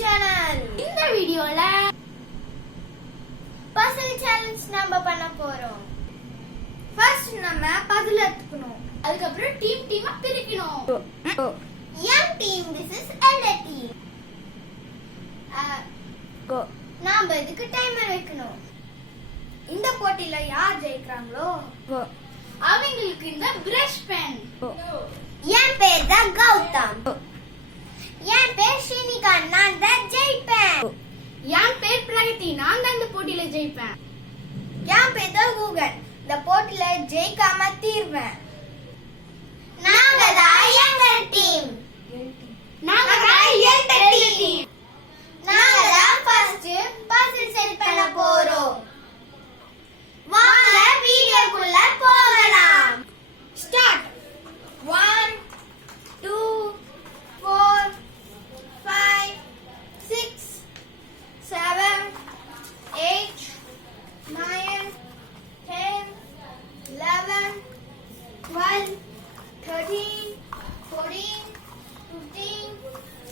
Channel. இந்த வீடியோல Basil challenge நம்ம பண்ண போறோம். ஃபர்ஸ்ட் நம்ம பசில் எடுத்துக்கணும். அதுக்கு அப்புறம் டீமா பிரிக்கணும். M team versus L team. நாம இதுக்கு டைமர் வைக்கணும். இந்த போட்டியில யார் ஜெயிக்கிறாங்களோ அவங்களுக்கு இந்த பிரஷ் பென். என் பேர் தான் கௌதம். என் பேர் ஷினிகா. நான் தான் ஜெயிப்பேன். என் பேர் பிரகதி. நான் தான் இந்த போட்டியில ஜெயிப்பேன். என் பேர் தான் கூகன். இந்த போட்டியில ஜெயிக்காம தீர்வேன். நாங்க தான் எங்கள் டீம். நாங்க தான் எங்கள் டீம். நாங்க தான் ஃபர்ஸ்ட் பசில் செட் பண்ண போறோம். வாங்க வீடியோக்குள்ள போகலாம். ஸ்டார்ட். 1 2 4 5 6 7 8 9 10 11 12 13 14 15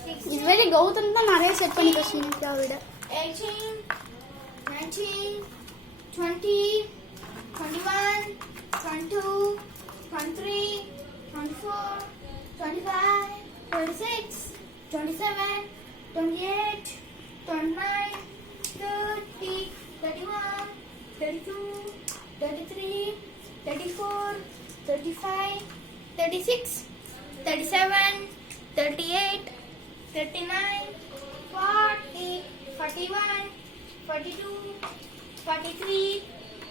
16. இதுவரை கௌதம் தான் நிறைய செட் பண்ணி கொஸ்டின்ஸ் விட 18 19 20 21 22 23 24 25 26 27 28 29 30 31 32 33 34 35 36 37 38 39 40 41 42 43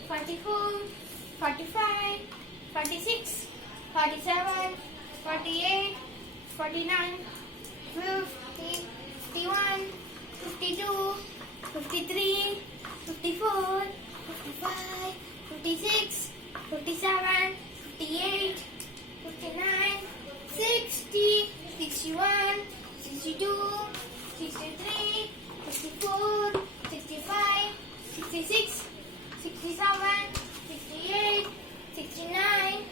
44 45 46 47 48 49 50 51 52 53 54 55 56 57 58 59 60 61 62 63 64 65 66 67 68 69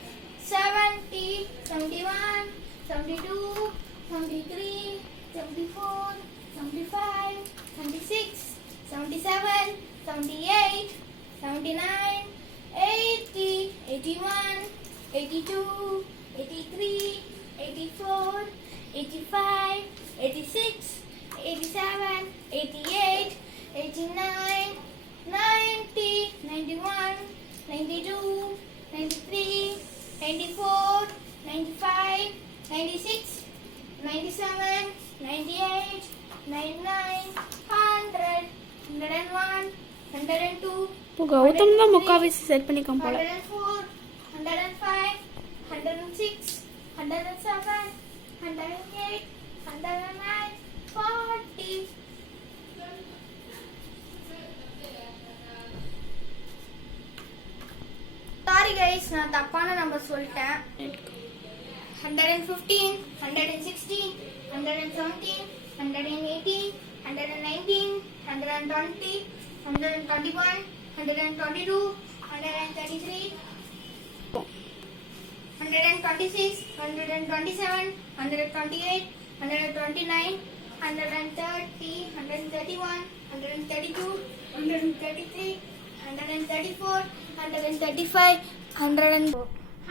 70 71 72 73 74 75 76 77 78 79 80 81 82 83 84 85 86 87 88 89 90 91 92 93 94 95 96 97 98 99 100 101 102. இப்போ கௌதம் தான் முக்காவாசி செட் பண்ணிக்காம போல. 104 105 106 107 108 109 40. சாரி கைஸ், நான் தப்பான நம்பர் சொல்லிட்டேன். 115 116 117 118 119 120 121 122 133 126 127 128 129 130 131 132 133 134 135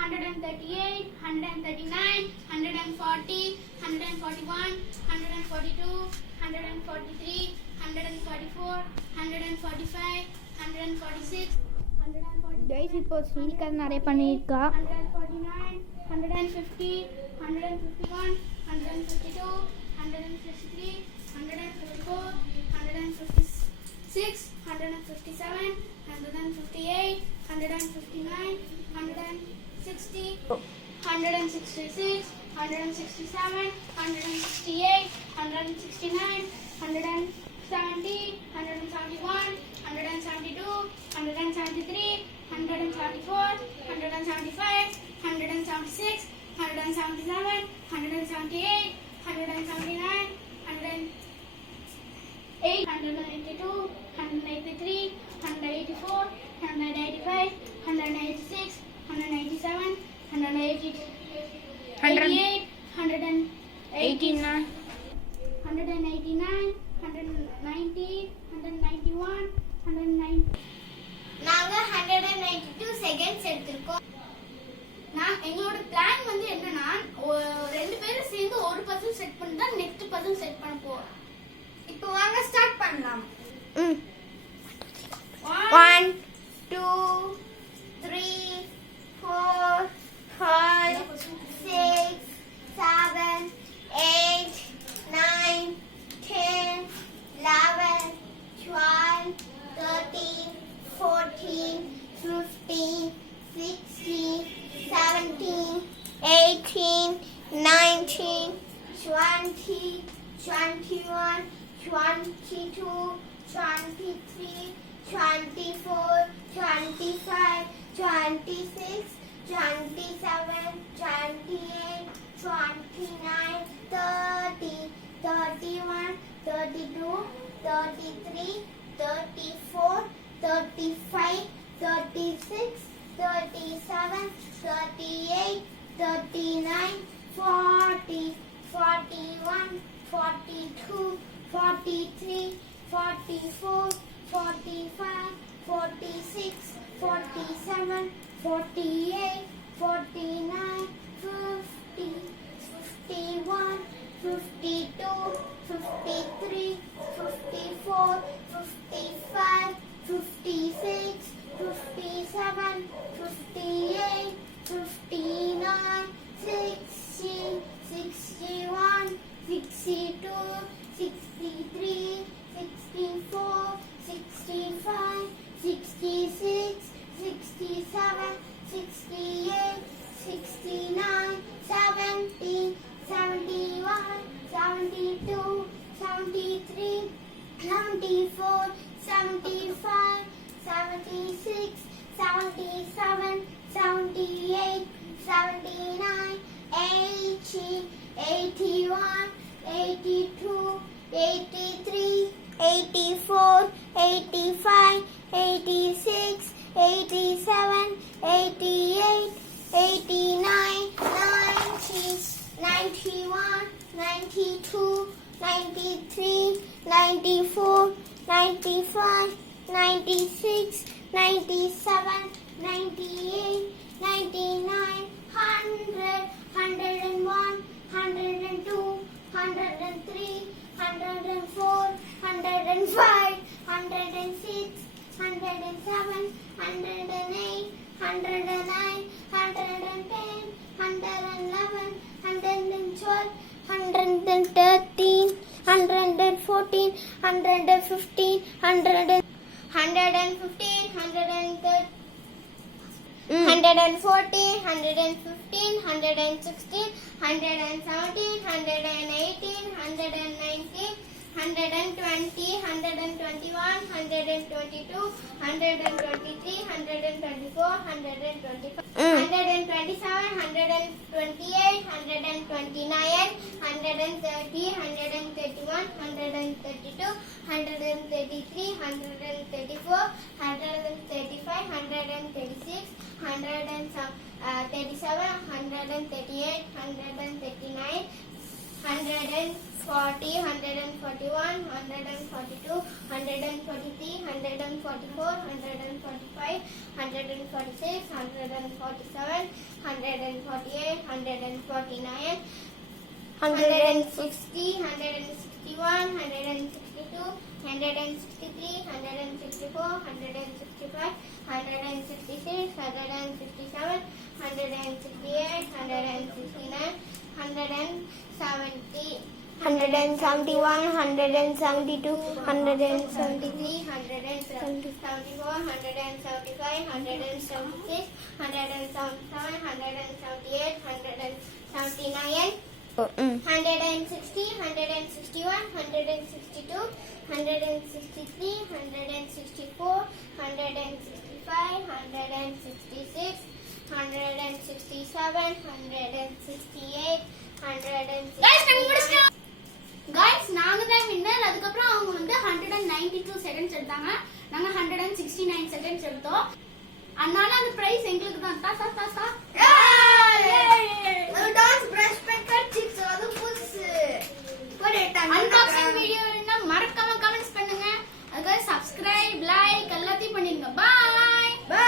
138 139 140 141 142 143 144 145 146 கைஸ் இப்போ ஸ்ரீனிகா நிறைய பண்ணியிருக்கா. 149 150 151 152 153 154 156 157 158 159 160 166 167 168 169 170 171 172 173 174 175 176 177 178 179 182 183 184 185 186 187 188 189 189 190, 191, 190. நாங்க 192 செகண்ட்ஸ் எடுத்திருக்கோம். எங்களோட பிளான் வந்து என்னன்னா ரெண்டு பேரும் சேர்ந்து ஒரு பசில் செட் பண்ணி தான் நெக்ஸ்ட் பசில் செட் பண்ண போறோம். இப்போ வாங்க ஸ்டார்ட் பண்ணலாம். 1 1 2 3 4 5 6 7 8 9 10 11 12 13 14 15 16 17 18 19 20 21 22 23 24 25 26 27 28 29 30 31 32 33 34 35 36 37 38 39 40 41 42 43 44 45 46 47 48 49 50 51 52 53 54 55 56 57 58 59 60 61 62 63 64 65 66 67 68 69 70 71 72 73 74 75 76 77 78 79 80 81 82 83 84 85 86 87 88 89 90 91 92 93 94 95 96 97 98 99 100 101 102 103 104 105 106 107 108 109 110 111 112 113 114 115 115 113 114 115 116 117 118 119 120 121 122 123 124 125 127 128 129 130 131 132 133 134 135 136 137 138 139 140 141 142 143 144 145 146 147 148 149 160 161 162 163 164 165 166 167 168 169 170 171 172 173 174 175 176 177 178 179 160 161 162 163 164 165 166 167 168